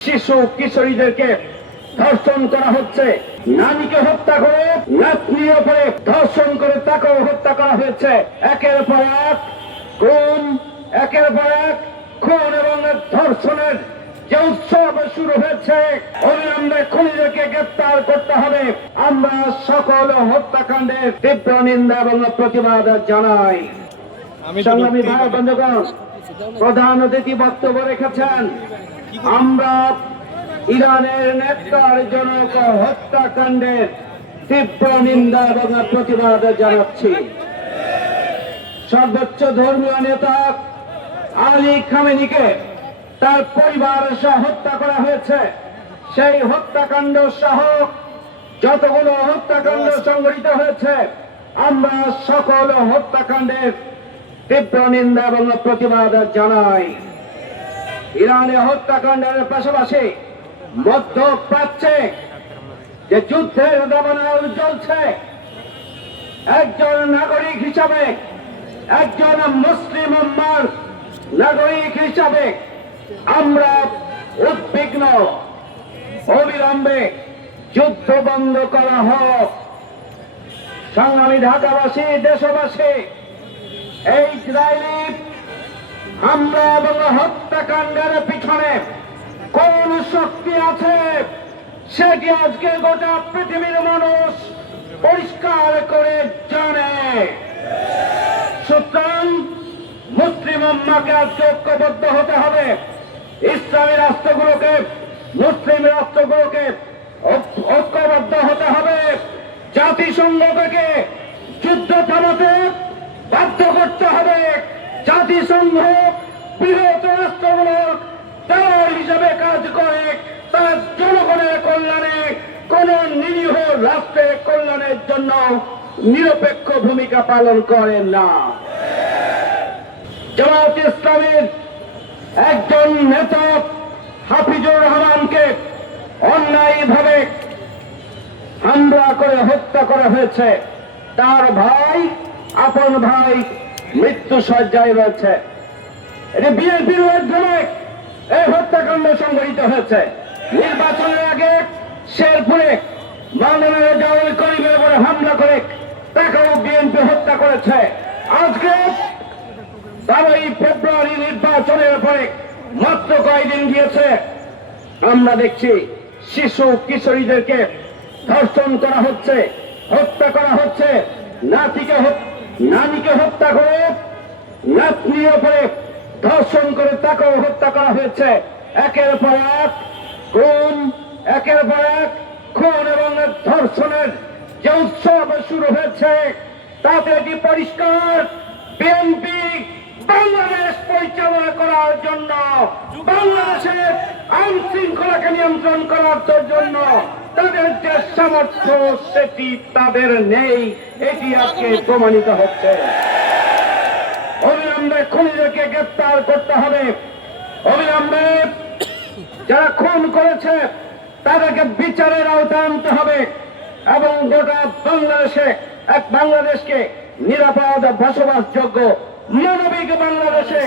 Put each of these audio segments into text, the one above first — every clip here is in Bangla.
শিশু কিশোরীদেরকে ধর্ষণ করা হচ্ছে, নারীকে হত্যা করে নাতনির উপরে ধর্ষণ করে তাকেও হত্যা করা হয়েছে। একের পর এক খুন, একের পর এক খুন এবং ধর্ষণের যে উৎসব শুরু হয়েছে, অবিলম্বে খুনিদেরকে গ্রেপ্তার করতে হবে। আমরা সকল হত্যাকাণ্ডের তীব্র নিন্দা এবং প্রতিবাদ জানাই। সংগ্রামী ভাই বন্ধুগণ, প্রধান অতিথি বক্তব্য রেখেছেন। আমরা ইরানের ন্যক্কারজনক হত্যাকাণ্ডের তীব্র নিন্দা এবং প্রতিবাদ জানাচ্ছি। সর্বোচ্চ ধর্মীয় নেতা আলী খামেনিকে তার পরিবার সহ হত্যা করা হয়েছে। সেই হত্যাকাণ্ড সহ যতগুলো হত্যাকাণ্ড সংঘটিত হয়েছে, আমরা সকল হত্যাকাণ্ডের তীব্র নিন্দা এবং প্রতিবাদ জানাই। ইরানে হত্যাকাণ্ডের পাশাপাশি মধ্যপ্রাচ্যে যে যুদ্ধের দাবানল চলছে, একজন নাগরিক হিসাবে, একজন মুসলিম উম্মার নাগরিক হিসাবে আমরা উদ্বিগ্ন। অবিলম্বে যুদ্ধ বন্ধ করা হোক। সংগ্রামী ঢাকাবাসী, দেশবাসী, এই ইসরায়েলি হামলা এবং হত্যাকাণ্ডের পিছনে কোন শক্তি আছে সেটি আজকে গোটা পৃথিবীর মানুষ পরিষ্কার করে জানে। সুতরাং মুসলিম উম্মাহকে আজকে ঐক্যবদ্ধ হতে হবে। ইসলামী রাষ্ট্রগুলোকে, মুসলিম রাষ্ট্রগুলোকে ঐক্যবদ্ধ হতে হবে। জাতিসংঘকে যুদ্ধ থামাতে বাধ্য করতে হবে। জাতিসংঘ বৃহৎ রাষ্ট্রগুলোর দালাল হিসেবে কাজ করে, তার জনগণের কল্যাণে, কোন নিরীহ রাষ্ট্রের কল্যাণের জন্য নিরপেক্ষ ভূমিকা পালন করেন না। জামায়াত ইসলামীর একজন নেতা হাফিজুর রহমানকে অন্যায়ভাবে হামলা করে হত্যা করা হয়েছে। তার ভাই, আপন ভাই মৃত্যু শয্যায় রয়েছে। এটি বিএনপির মাধ্যমে এই হত্যাকাণ্ড সংঘটিত হয়েছে। নির্বাচনের আগে শেরপুরে মাওলানা রেজাউল করিমের উপরে হামলা করে তাকেও বিএনপি হত্যা করেছে। আজকে 12 ফেব্রুয়ারি নির্বাচনের পরে মাত্র কয়েকদিন গিয়েছে, আমরা দেখছি শিশু কিশোরীদেরকে ধর্ষণ করা হচ্ছে, হত্যা করা হচ্ছে। নারীকে হত্যা করে নাতনির উপরে ধর্ষণ করে তাকেও হত্যা করা হয়েছে। একের পর এক খুন, একের পর এক খুন এবং ধর্ষণের যে উৎসব শুরু হয়েছে, তাতে এটি পরিষ্কার বিএনপি বাংলাদেশ পরিচালনা করার জন্য, বাংলাদেশের আইন শৃঙ্খলাকে নিয়ন্ত্রণ করার জন্য তাদের যে সামর্থ্য সেটি তাদের নেই, এটি আজকে প্রমাণিত হচ্ছে। অবিলম্বে খুনিদেরকে গ্রেপ্তার করতে হবে। অবিলম্বে যারা খুন করেছে তাদেরকে বিচারের আওতায় আনতে হবে এবং গোটা বাংলাদেশকে নিরাপদ, বসবাসযোগ্য, মানবিক বাংলাদেশে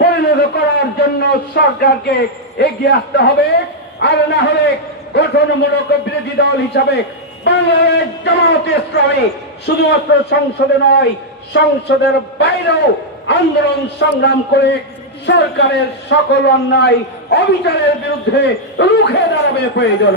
পরিণত করার জন্য সরকারকে এগিয়ে আসতে হবে। আর না হলে গঠনমূলক বিরোধী দল হিসাবে বাংলাদেশ জামায়াত ইসলামী শুধুমাত্র সংসদে নয়, সংসদের বাইরেও আন্দোলন সংগ্রাম করে সরকারের সকল অন্যায় অবিচারের বিরুদ্ধে রুখে দাঁড়াবে প্রয়োজন।